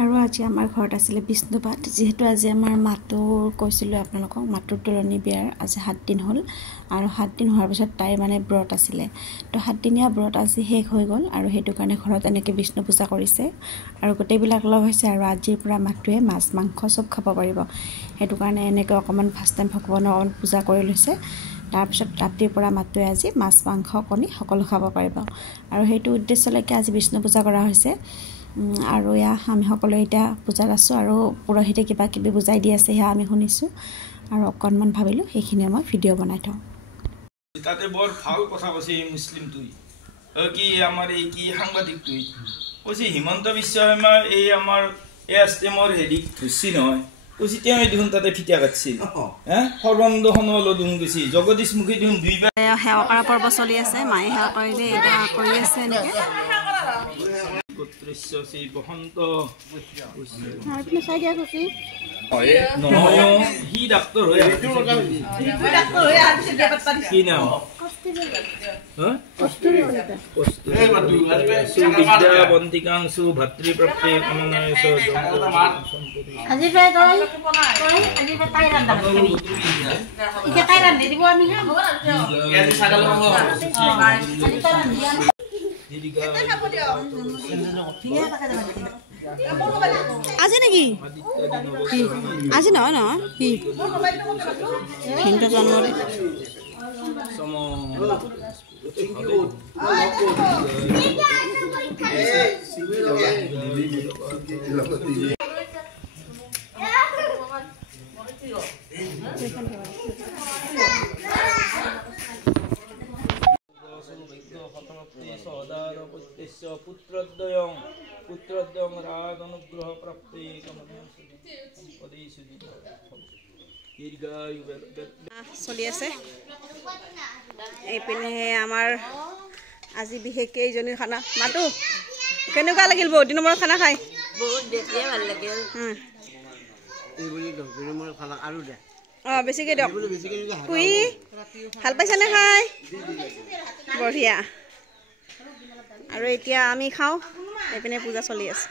আৰু আজি আমাৰ ঘৰত আছিল বিষ্ণুপাত যেহেতু আজি আমাৰ মাতো কৈছিলো আপোনালোকক মাটোৰ তুলনি বিয়াৰ আজি 7 দিন হ'ল আৰু 7 দিন হোৱাৰ পিছত তাই মানে ব্ৰত আছিল তো 7 দিনীয়া ব্ৰত আজি শেষ হৈ গ'ল আৰু হেতু কাৰণে ঘৰত এনেকৈ বিষ্ণু পূজা কৰিছে আৰু গোটেইবিলাক লগ হৈছে আৰু আজিৰ পৰা মাটোৱে মাছ মাংস সব খাব পাৰিব হেতু কাৰণে এনেকৈ অকমান ফাৰ্ষ্ট টাইম ভগৱানৰ পূজা কৰি লৈছে তাৰ পিছত ৰাতিৰ পৰা মাটোৱে আজি মাছ মাংস কণী সকলো খাব পাৰিব আৰু হেতু উদ্দেশ্যলৈকে আজি বিষ্ণু পূজা কৰা হৈছে আৰু ইয়া আমি সকলো এটা পূজাত আছো আৰু পুৰোহিতে কিবা কিবি বুজাই দি আছে হা আমি শুনিছো আৰু অকনমান ভাবিলো সেইখিনি মই ভিডিও বনাই থওঁ তাতে বৰ ভাল কথা কৈছে মুছলিম তুই কি আমাৰ এই কি সাংবাদিক তুই কৈছে হিমন্ত বিশ্ব শৰ্মা এই আমাৰ এষ্টেমৰ হেৰি ধুছি নহয় কৈছে তেওঁ দেখোন তাতে ফিটা কাটছিল সৰ্বানন্দ সোণোৱাল দুং গৈছি জগদীশ মুখী দেখোন দুইবাৰ সেৱা কৰা পৰ্ব চলি আছে মায়ে সেৱা কৰিলে এটা কৰি আছে এনেকৈ গোত্ৰস্যসি বসন্ত আপুনি চাই দিয়া কৈছি নহয় হি ডাক্তৰ হৈ কি নাম বিদ্যাবন্তিকাংশু ভাতৃপ্ৰাপ্তি আজি নেকি আজি নহয় নহয় কি হিন্দু জন্মৰে পুত্ৰদ্বয়ং ৰাগ অনুগ্ৰহ প্ৰাপ্তি চলি আছে এইপিনে আমাৰ আজি বিশেষকৈ এইজনীৰ খানা মাতো কেনেকুৱা লাগিল বহুত দিনৰ মূৰত খানা খাই বহুত বেছিয়ে ভাল লাগিল বেছিকৈ দিয়ক কুই ভাল পাইছানে খাই বঢ়িয়া আৰু এতিয়া আমি খাওঁ এইপিনে পূজা চলি আছে